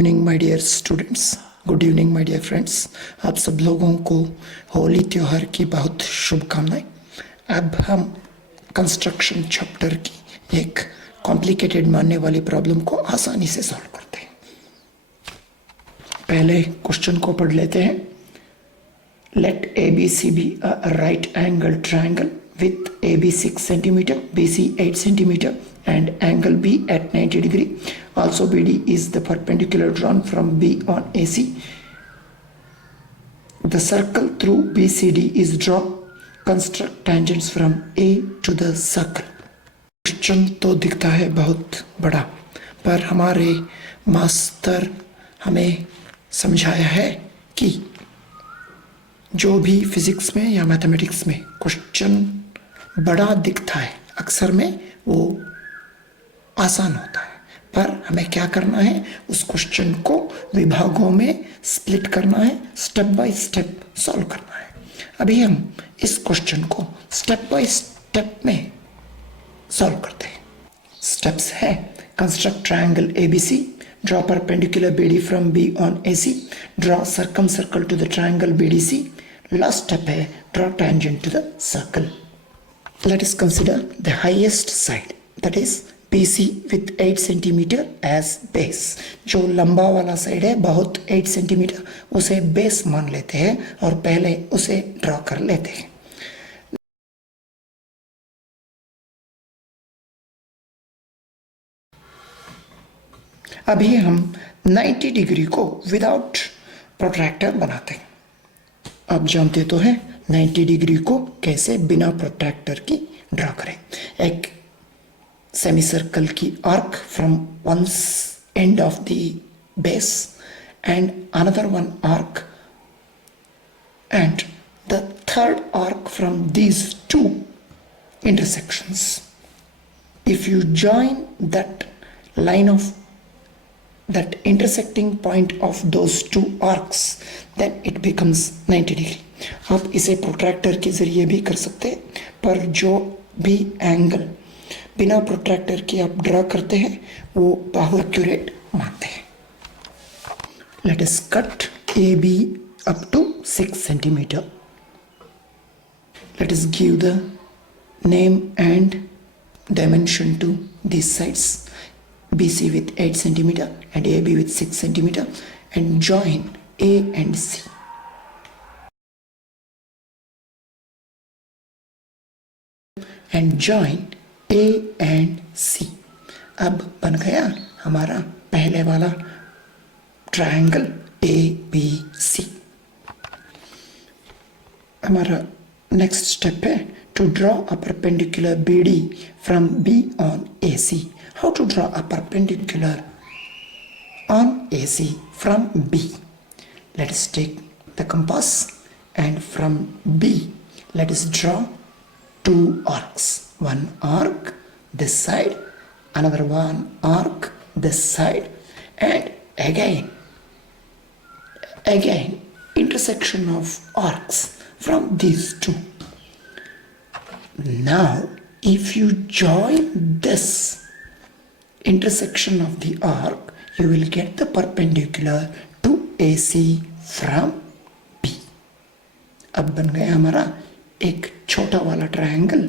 Evening my dear students, good evening my dear friends. आप सब लोगों को होली त्यौहार की बहुत शुभकामनाएं। अब हम कंस्ट्रक्शन चैप्टर की एक कॉम्प्लिकेटेड मानने वाली प्रॉब्लम को आसानी से सॉल्व करते हैं। पहले क्वेश्चन को पढ़ लेते हैं। Let ABC be a right angle triangle with AB 6 centimeter, BC 8 centimeter and angle B at 90 degree. Also BD is the perpendicular drawn from B on AC. The circle through BCD is drawn. Construct tangents from A to the circle. Question तो दिखता है बहुत बड़ा, पर हमारे master हमें समझाया है कि जो भी फिजिक्स में या मैथमेटिक्स में क्वेश्चन बड़ा दिखता है अक्सर में वो आसान होता है, पर हमें क्या करना है, उस क्वेश्चन को विभागों में स्प्लिट करना है, स्टेप बाय स्टेप सॉल्व करना है। अभी हम इस क्वेश्चन को स्टेप बाय स्टेप में सॉल्व करते हैं। स्टेप्स है: construct triangle ABC, draw perpendicular BD from B on AC, draw circumcircle to the triangle BDC. Last step है draw tangent to the circle. Let us consider the highest side, that is BC with 8 centimeter as base. जो लंबा वाला side है बहुत 8 centimetre, उसे base मान लेते हैं और पहले उसे ड्रॉ कर लेते हैं। अभी हम 90 डिग्री को विदाउट प्रोट्रैक्टर बनाते हैं। आप जानते तो हैं 90 डिग्री को कैसे बिना प्रोट्रैक्टर की ड्रॉ करें। एक सेमी सर्कल की arc from one end of the base and another one arc and the third arc from these two intersections. If you join that line of that intersecting point of those two arcs, then it becomes 90 degree. आप इसे protractor के जरिए भी कर सकते हैं, पर जो भी एंगल बिना प्रोट्रैक्टर के आप ड्रा करते हैं वो बहुत एक्यूरेट मानते हैं। Let us cut AB up to 6 centimeter. Let us give the name and dimension to these sides. BC with 8 centimeter and AB with 6 centimeter, and join A and C. And join A and C. अब बन गया हमारा पहले वाला triangle ABC. हमारा next step है to draw a perpendicular BD from B on AC. How to draw a perpendicular on AC from B? Let us take the compass and from B let us draw two arcs. One arc this side, another one arc this side, and again intersection of arcs from these two. Now if you join this intersection of the arc, you will get the perpendicular to AC from B. अब बन गया हमारा एक छोटा वाला triangle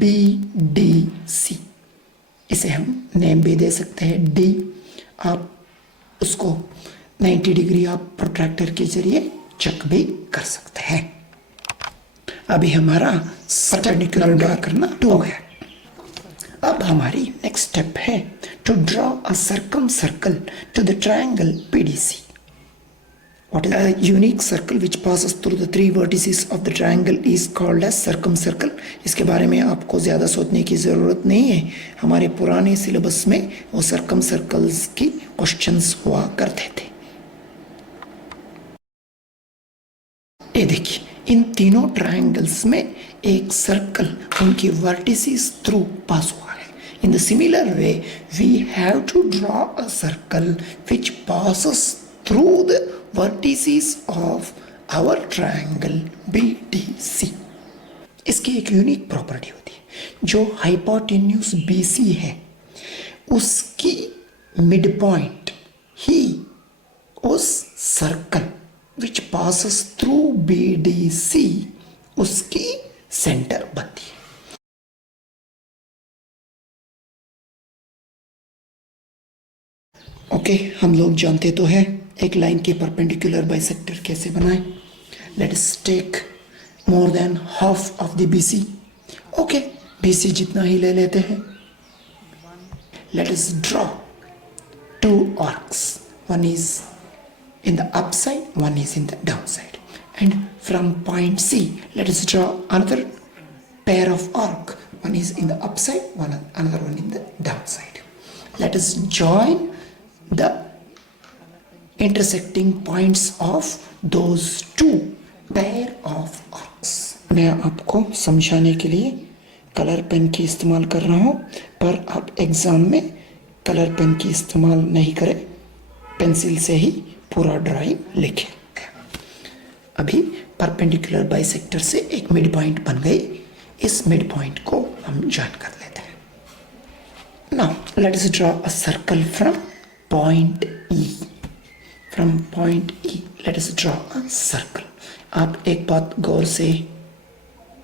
BDC। इसे हम name भी दे सकते हैं D। आप उसको 90 डिग्री आप प्रोट्रैक्टर के जरिए चेक भी कर सकते हैं। अभी हमारा परपेंडिकुलर ड्रा करना हो गया। अब हमारी नेक्स्ट स्टेप है to draw a circumcircle to the triangle BDC. What is a unique circle which passes through the three vertices of the triangle is called as circumcircle. इसके बारे में आपको ज़्यादा सोचने की ज़रूरत नहीं है, हमारे पुराने सिलेबस में वो सर्कमसर्कल्स की क्वेश्चंस हुआ करते थे। ये देखिए, इन तीनों ट्रायंगल्स में एक सर्कल उनकी वर्टिसेस थ्रू पास हुआ है। In the similar way, we have to draw a circle which passes through the vertices of our triangle BDC. इसकी एक यूनिक प्रॉपर्टी होती है, जो हाइपोटेन्यूज BC है उसकी मिड पॉइंट ही उस circle which passes through BDC उसकी सेंटर बनती है। ओके, हम लोग जानते तो है एक लाइन के परपेंडिकुलर बाइसेक्टर कैसे बनाएं। Let us take more than half of the BC। Okay, BC जितना ही ले लेते हैं। Let us draw two arcs, one is in the upside, one is in the downside, and from point C let us draw another pair of arc, one is in the upside, another one in the downside. Let us join the intersecting points of those two pair of arcs. मैं आपको समझाने के लिए colour pen की इस्तेमाल कर रहा हूँ, पर आप एग्जाम में कलर पेन की इस्तेमाल नहीं करें, पेंसिल से ही पूरा ड्राइंग लिखें। अभी परपेंडिकुलर बाइसेक्टर से एक मिड पॉइंट बन गई, इस मिड पॉइंट को हम ज्वाइन कर लेते हैं। Now let us draw a circle from point E। From point E late us draw a circle. आप एक बात गौर से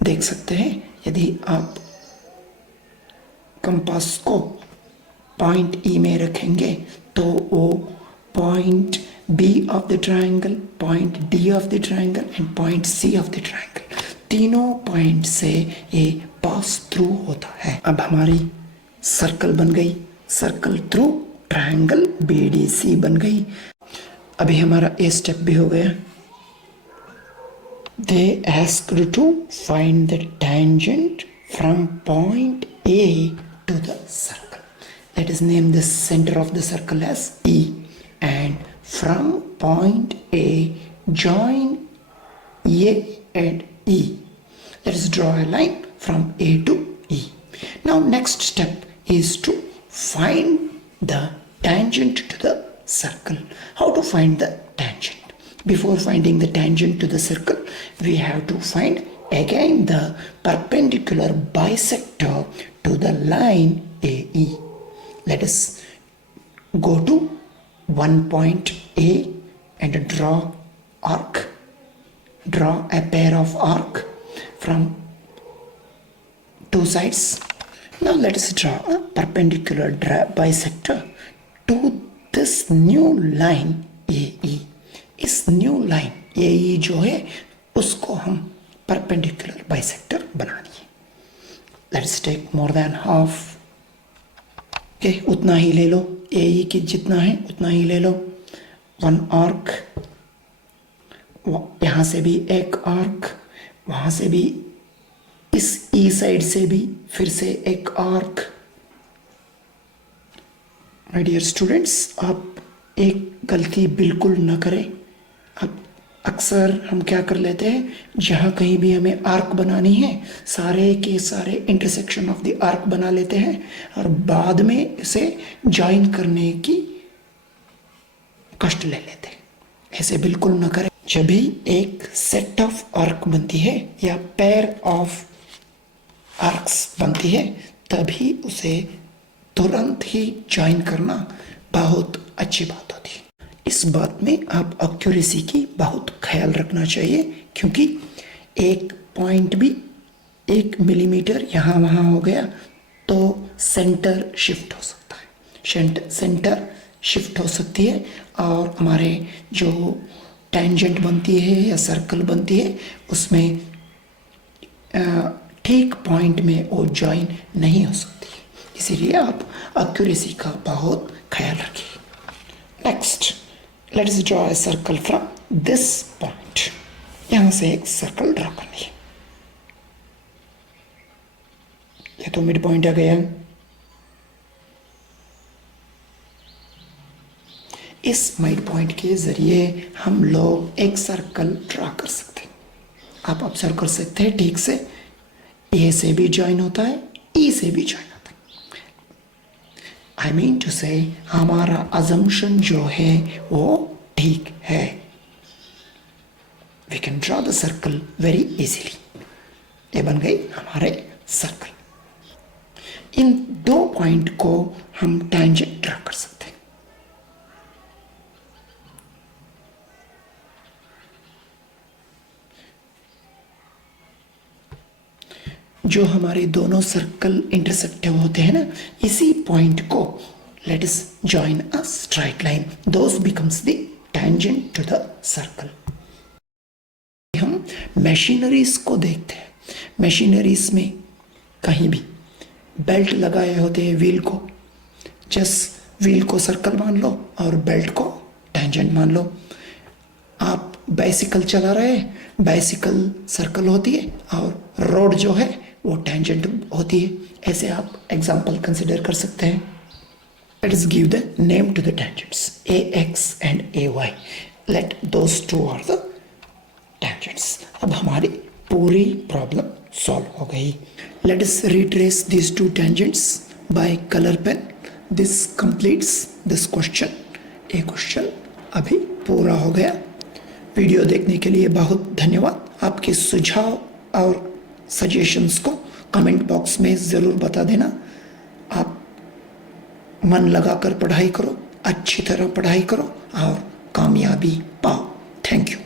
देख सकते हैं, यदि आप कंपास को पॉइंट E में रखेंगे तो वो point B of the triangle, point D of the triangle and point C of the triangle, तीनों पॉइंट से ये पास थ्रू होता है। अब हमारी सर्कल बन गई, सर्कल थ्रू ट्रायंगल BDC बन गई। अभी हमारा ए स्टेप भी हो गया। They asked to find the tangent from point A to the circle. Let us name the center of the circle as E, and from point A join A and E. Let us draw a line from A to E. Now next step is to find the tangent to the circle. How to find the tangent? Before finding the tangent to the circle, we have to find again the perpendicular bisector to the line AE. Let us go to one point A and draw arc. Draw a pair of arc from two sides. Now let us draw a perpendicular bisector to this new line AE. इस new line AE जो है उसको हम perpendicular bisector बना दिए। Let's take more than half. Okay, उतना ही ले लो, AE की जितना है उतना ही ले लो। वन आर्क, यहाँ से भी एक आर्क, वहाँ से भी इस E साइड से भी फिर से एक आर्क। माय डियर स्टूडेंट्स, आप एक गलती बिल्कुल न करें। अब अक्सर हम क्या कर लेते हैं, जहाँ कहीं भी हमें आर्क बनानी है सारे के सारे इंटरसेक्शन ऑफ द आर्क बना लेते हैं और बाद में इसे ज्वाइन करने की कष्ट ले लेते हैं। ऐसे बिल्कुल न करें। जब भी एक सेट ऑफ आर्क बनती है या पेयर ऑफ आर्क्स बनती है तभी उसे तुरंत ही ज्वाइन करना बहुत अच्छी बात होती है। इस बात में आप एक्यूरेसी की बहुत ख्याल रखना चाहिए, क्योंकि एक पॉइंट भी 1 मिलीमीटर यहाँ वहाँ हो गया तो सेंटर शिफ्ट हो सकता है, सेंटर शिफ्ट हो सकती है और हमारे जो टेंजेंट बनती है या सर्कल बनती है उसमें ठीक पॉइंट में वो ज्वाइन नहीं हो सकती। इसीलिए आप एक्यूरेसी का बहुत ख्याल रखिए। Next, late us draw a circle from this point. यहाँ से एक सर्कल ड्रॉ करनी है। ये तो मिड पॉइंट आ गया। इस मिड पॉइंट के जरिए हम लोग एक सर्कल ड्रॉ कर सकते हैं। आप ऑब्जर्व कर सकते हैं ठीक से, ए से भी ज्वाइन होता है, ई से भी ज्वाइन होता है। आई मीन टू से हमारा अजम्पशन जो है वो ठीक है। We can draw the circle very easily. ये बन गई हमारे सर्कल। इन दो पॉइंट को हम टेंजेंट ड्रॉ कर सकते हैं। जो हमारे दोनों सर्कल इंटरसेक्ट होते हैं ना, इसी पॉइंट को let us join a straight line, those becomes the tangent to the circle. हम मशीनरीज को देखते हैं, मशीनरीज में कहीं भी बेल्ट लगाए होते हैं व्हील को, जस्ट व्हील को सर्कल मान लो और बेल्ट को टेंजेंट मान लो। आप बाइसिकल चला रहे हैं, बाइसिकल सर्कल होती है और रोड जो है वो टेंजेंट होती है। ऐसे आप एग्जांपल कंसिडर कर सकते हैं। Let us give the name to the tangents ax and ay, let those two are the tangents. अब हमारी पूरी प्रॉब्लम सॉल्व हो गई। Let us retrace this two tangents by colour pen. This completes this question. ये question अभी पूरा हो गया। वीडियो देखने के लिए बहुत धन्यवाद। आपके सुझाव और सजेशंस को कमेंट बॉक्स में ज़रूर बता देना। आप मन लगाकर पढ़ाई करो, अच्छी तरह पढ़ाई करो और कामयाबी पाओ। Thank you.